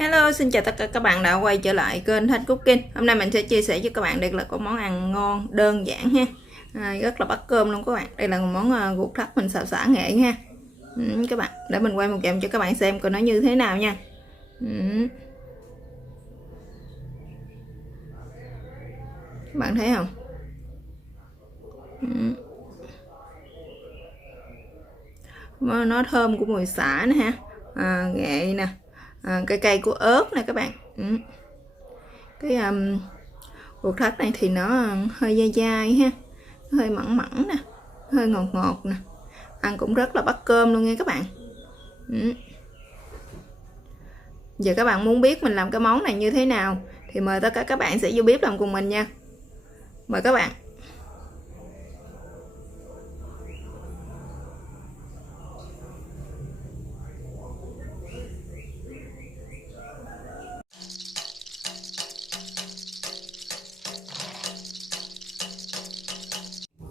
Hello, xin chào tất cả các bạn đã quay trở lại kênh Thanh Cooking. Hôm nay mình sẽ chia sẻ với các bạn đây là một món ăn ngon, đơn giản ha, rất là bắt cơm luôn các bạn. Đây là một món ruột thắt mình xào xả nghệ ha. Các bạn, để mình quay một vòng cho các bạn xem coi nó như thế nào nha. Các bạn thấy không? Nó thơm của mùi xả nè ha, nghệ nè, cây cây của ớt nè các bạn. Cái ruột thắt này thì nó hơi dai dai ha, hơi mặn mặn nè, hơi ngọt ngọt nè, ăn cũng rất là bắt cơm luôn nha các bạn. Giờ các bạn muốn biết mình làm cái món này như thế nào thì mời tất cả các bạn sẽ vô bếp làm cùng mình nha. Mời các bạn.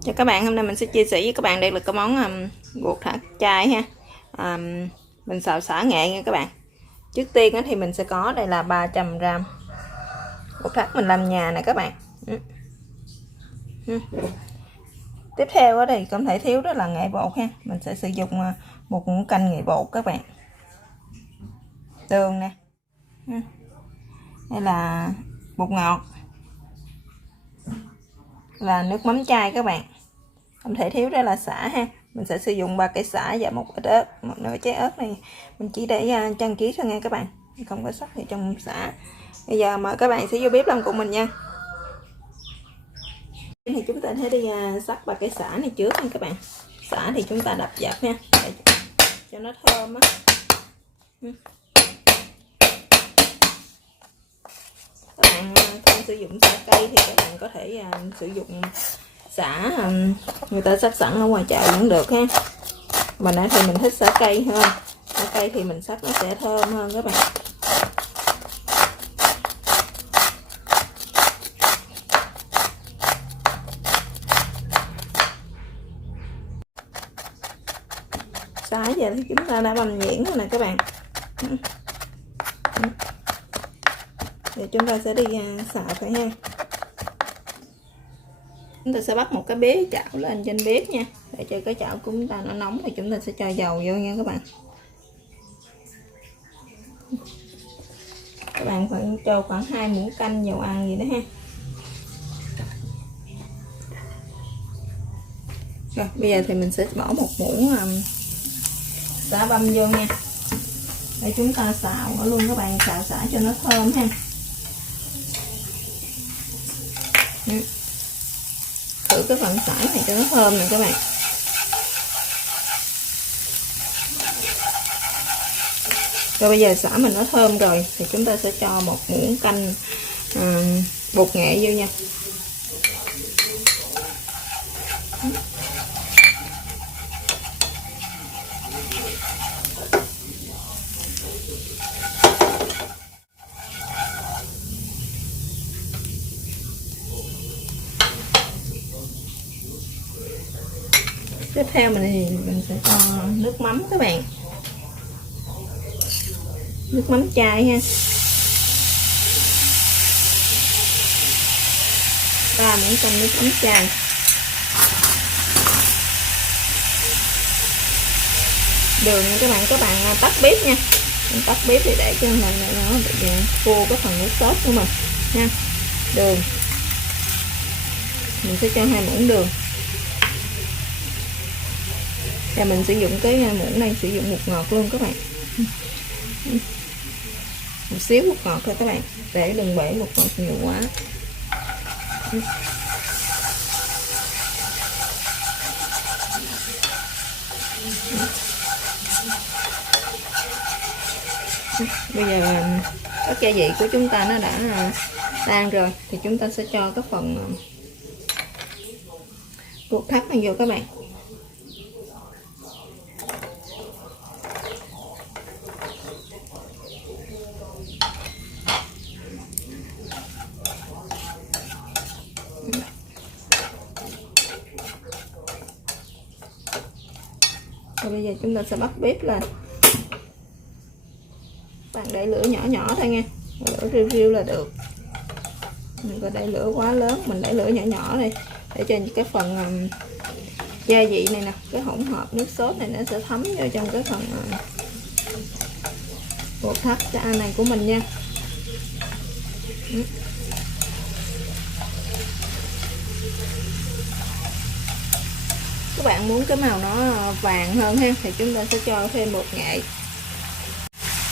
Chào các bạn, hôm nay mình sẽ chia sẻ với các bạn đây là cái món ruột thắt chay ha. Mình xào xả nghệ nha các bạn. Trước tiên thì mình sẽ có đây là 300g ruột thắt mình làm nhà nè các bạn. Tiếp theo ở đây không thể thiếu đó là nghệ bột ha. Mình sẽ sử dụng một muỗng canh nghệ bột các bạn. Đường nè. Đây là bột ngọt. Là nước mắm chai các bạn. Không thể thiếu đó là sả ha. Mình sẽ sử dụng 3 cây sả và một ít ớt, một nửa trái ớt này mình chỉ để trang trí thôi nha các bạn, không có sắc thì trong sả. Bây giờ mời các bạn sẽ vô bếp làm cùng mình nha. Thì chúng ta sẽ đi sắc 3 cây sả này trước nha các bạn. Sả thì chúng ta đập dập nha để cho nó thơm á. Các bạn không sử dụng sả cây thì các bạn có thể sử dụng sả người ta sắc sẵn ở ngoài chợ vẫn được ha. Mình thì mình thích sả cây hơn, sả cây thì mình sắc nó sẽ thơm hơn các bạn. Sả giờ thì chúng ta đã băm nhuyễn rồi nè các bạn. Thì chúng ta sẽ đi xào thôi ha. Chúng ta sẽ bắt một cái bếp chảo lên trên bếp nha, để cho cái chảo của chúng ta nó nóng thì chúng ta sẽ cho dầu vô nha các bạn. Các bạn phải cho khoảng 2 muỗng canh dầu ăn gì đó ha. Rồi bây giờ thì mình sẽ bỏ một muỗng xả băm vô nha, để chúng ta xào nó luôn các bạn, xào xả cho nó thơm ha. Thử cái phần sải này cho nó thơm nè các bạn. Rồi bây giờ sả mình nó thơm rồi thì chúng ta sẽ cho một muỗng canh bột nghệ vô nha. Tiếp theo mình sẽ cho nước mắm các bạn, nước mắm chai ha, 3 muỗng canh nước mắm chai. Đường nha các bạn tắt bếp nha, mình tắt bếp thì để cho nó bị khô cái phần nước sốt của mình nha. Đường mình sẽ cho 2 muỗng đường. Và mình sử dụng cái muỗng này sử dụng bột ngọt luôn các bạn, một xíu bột ngọt thôi các bạn, để đừng bể bột ngọt nhiều quá. Bây giờ các gia vị của chúng ta nó đã tan rồi thì chúng ta sẽ cho cái phần ruột thắt này vô các bạn. Rồi bây giờ chúng ta sẽ bắt bếp lên. bạn để lửa nhỏ nhỏ thôi nha, lửa riu riu là được, mình có để lửa quá lớn, mình để lửa nhỏ nhỏ đây để cho những cái phần gia vị này nè, cái hỗn hợp nước sốt này nó sẽ thấm vô trong cái phần bột thắt này của mình nha. Các bạn muốn cái màu nó vàng hơn ha thì chúng ta sẽ cho thêm bột nghệ.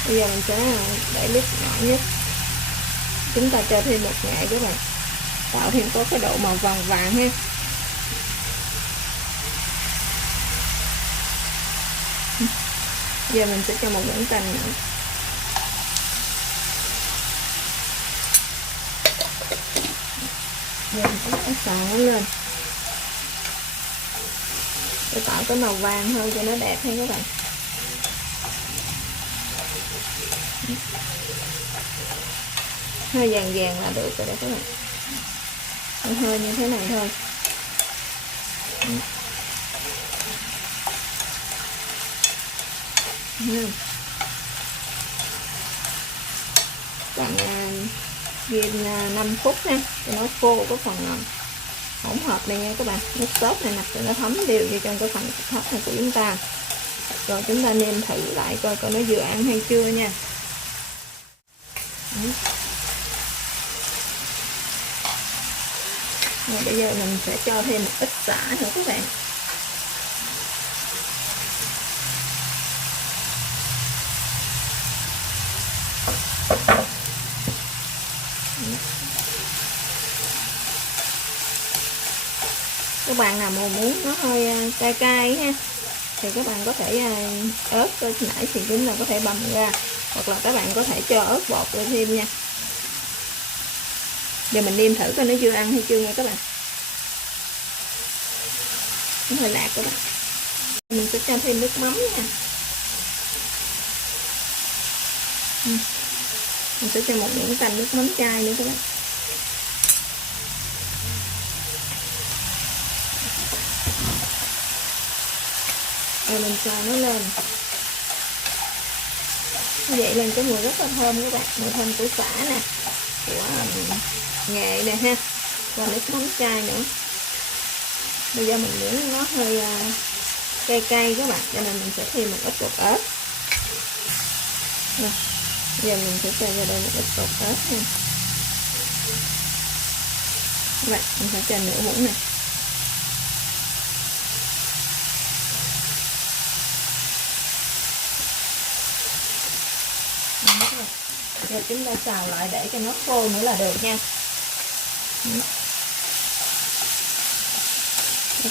Bây giờ mình sẽ để lít nhỏ nhất, chúng ta cho thêm bột nghệ các bạn, tạo thêm có cái độ màu vàng vàng ha. Giờ mình sẽ cho một muỗng canh nữa. Giờ mình sẽ xào nó lên để tạo cái màu vàng hơn cho nó đẹp ha các bạn. Hơi vàng vàng là được rồi đó các bạn, hơi như thế này thôi. Bạn ghiền 5 phút ha cho nó khô cái phần hỗn hợp này nha các bạn, nước sốt này nè cho nó thấm đều vào trong cái phần thấp này của chúng ta, rồi chúng ta nêm thử lại coi nó vừa ăn hay chưa nha. Rồi bây giờ mình sẽ cho thêm một ít sả nữa các bạn. Các bạn nào mà muốn nó hơi cay cay ha thì các bạn có thể ớt nãy thì chúng ta có thể băm ra, hoặc là các bạn có thể cho ớt bột lên thêm nha. Giờ mình nêm thử coi nó chưa ăn hay chưa nha các bạn. Nó hơi lạc các bạn. Mình sẽ cho thêm nước mắm nha. Mình sẽ cho một muỗng canh nước mắm chai nữa các bạn. Rồi mình xào nó lên, nó dậy lên cái mùi rất là thơm các bạn, mùi thơm của sả nè, của nghệ nè ha, và nước mắm chai nữa. Bây giờ mình muốn nó hơi cay cay các bạn, cho nên mình sẽ thêm một ít bột ớt. Rồi, giờ mình sẽ cho vào đây một ít bột ớt nha các bạn, mình sẽ cho nửa muỗng này. Rồi chúng ta xào lại để cho nó khô nữa là được nha.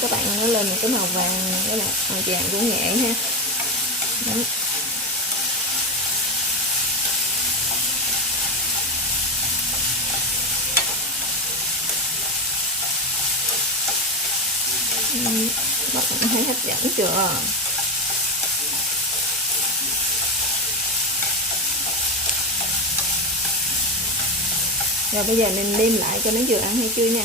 Các bạn nó lên một cái màu vàng, cái màu vàng của nghệ ha. Các bạn thấy hấp dẫn chưa? Rồi bây giờ mình nêm lại cho nó vừa ăn hay chưa nha.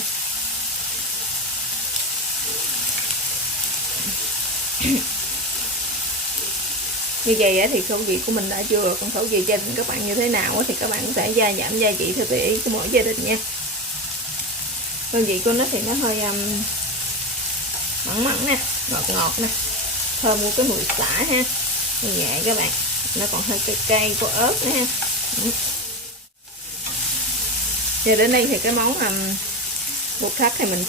Như vậy thì khẩu vị của mình đã vừa, còn khẩu vị gia đình các bạn như thế nào thì các bạn có thể gia giảm gia vị theo tùy ý của mỗi gia đình nha. Hương vị của nó thì nó hơi mặn mặn nè, ngọt ngọt nè, thơm của cái mùi xả ha, nhẹ các bạn, nó còn hơi cay cay của ớt nữa ha. Giờ đến đây thì cái món bột thắt thì mình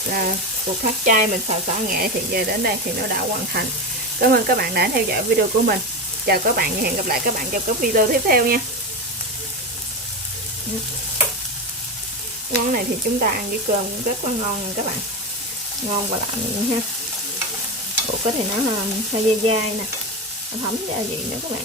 bột thắt chay mình xào xả nghệ thì giờ đến đây thì nó đã hoàn thành. Cảm ơn các bạn đã theo dõi video của mình. Chào các bạn và hẹn gặp lại các bạn trong các video tiếp theo nha. Món này thì chúng ta ăn với cơm cũng rất là ngon nha các bạn, ngon và lạ miệng ha. Bột có thì nó hơi dai dai nè, nó thấm gia vị nữa các bạn.